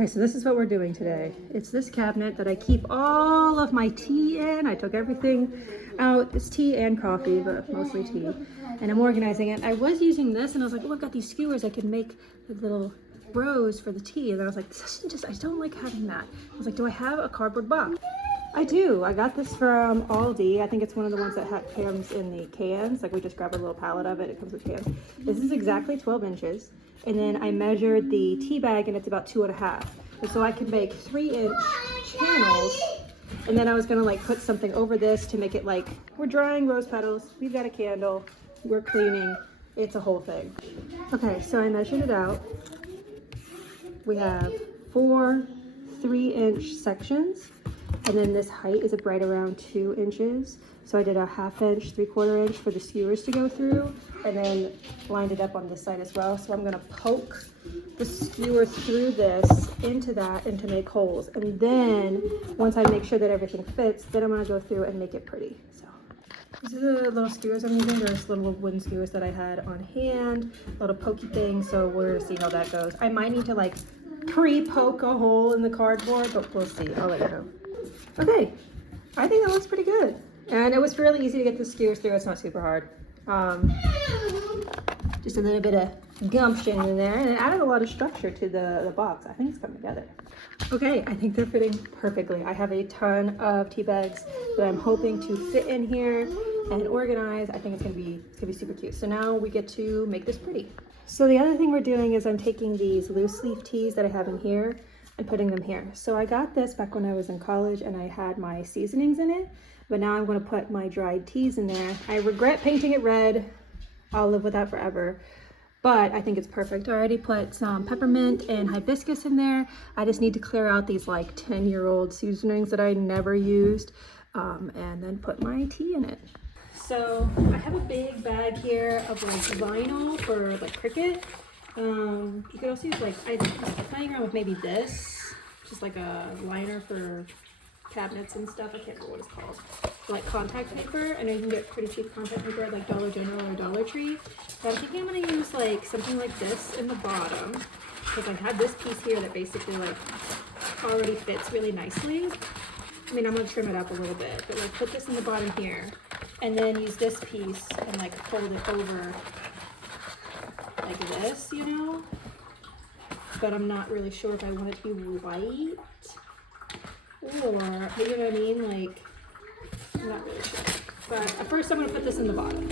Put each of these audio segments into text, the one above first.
Okay, so this is what we're doing today. It's this cabinet that I keep all of my tea in. I took everything out. It's tea and coffee, but mostly tea. And I'm organizing it. I was using this and I was like, oh, I've got these skewers. I can make little rows for the tea. And then I was like, this isn't just, I don't like having that. I was like, do I have a cardboard box? I do. I got this from Aldi. I think it's one of the ones that comes in the cans. Like we just grab a little pallet of it. It comes with cans. This is exactly 12 inches. And then I measured the tea bag and it's about 2.5. And so I can make 3-inch channels. And then I was gonna like put something over this to make it like, we're drying rose petals, we've got a candle, we're cleaning, it's a whole thing. Okay, so I measured it out. We have 4 3-inch sections. And then this height is right around 2 inches. So I did a 1/2 inch, 3/4 inch for the skewers to go through, and then lined it up on this side as well. So I'm gonna poke the skewer through this into that and to make holes. And then once I make sure that everything fits, then I'm gonna go through and make it pretty. So these are the little skewers I'm using. There's little wooden skewers that I had on hand, little pokey thing. So we're gonna see how that goes. I might need to like pre-poke a hole in the cardboard, but we'll see. I'll let you know. Okay, I think that looks pretty good. And it was really easy to get the skewers through. It's not super hard. Just a little bit of gumption in there, and it added a lot of structure to the box. I think it's come together. Okay, I think they're fitting perfectly. I have a ton of tea bags that I'm hoping to fit in here and organize. I think it's gonna be super cute. So now we get to make this pretty. So the other thing we're doing is I'm taking these loose leaf teas that I have in here and putting them here. So I got this back when I was in college and I had my seasonings in it, but now I'm gonna put my dried teas in there. I regret painting it red. I'll live with that forever, but I think it's perfect. I already put some peppermint and hibiscus in there. I just need to clear out these like 10-year-old seasonings that I never used, and then put my tea in it. So I have a big bag here of like vinyl for like Cricut. You could also use like, I was playing around with maybe this, just like a liner for cabinets and stuff. I can't remember what it's called. Like contact paper. I know you can get pretty cheap contact paper at like Dollar General or Dollar Tree. But I'm thinking I'm gonna use like something like this in the bottom, because I have this piece here that basically like already fits really nicely. I mean, I'm gonna trim it up a little bit, but like put this in the bottom here, and then use this piece and like fold it over like this, you know? But I'm not really sure if I want it to be white or, you know what I mean? Like, I'm not really sure. But at first I'm gonna put this in the bottom.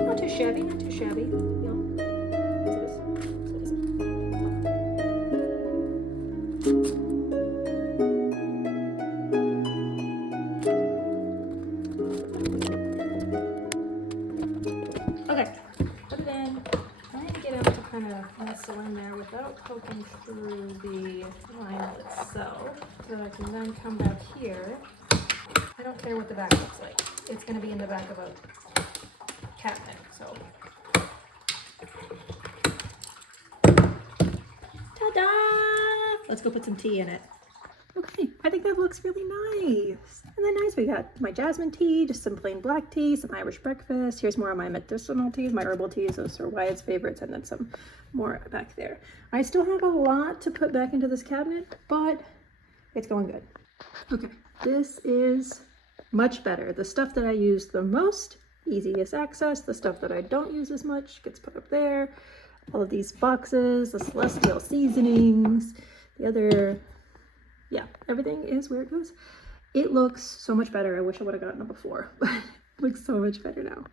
Not too shabby. Yeah. What's this? Okay, put it in. I need to get it to kind of nestle in there without poking through the vinyl itself, so that I can then come back here. I don't care what the back looks like. It's going to be in the back of a cabinet, so. Ta-da! Let's go put some tea in it. Okay, I think that looks really nice. And then nice, we got my jasmine tea, just some plain black tea, some Irish breakfast. Here's more of my medicinal teas, my herbal teas. Those are Wyatt's favorites, and then some more back there. I still have a lot to put back into this cabinet, but it's going good. Okay, this is much better. The stuff that I use the most, easiest access. The stuff that I don't use as much gets put up there. All of these boxes, the celestial seasonings, the other, yeah, everything is where it goes. It looks so much better. I wish I would have gotten it before, but it looks so much better now.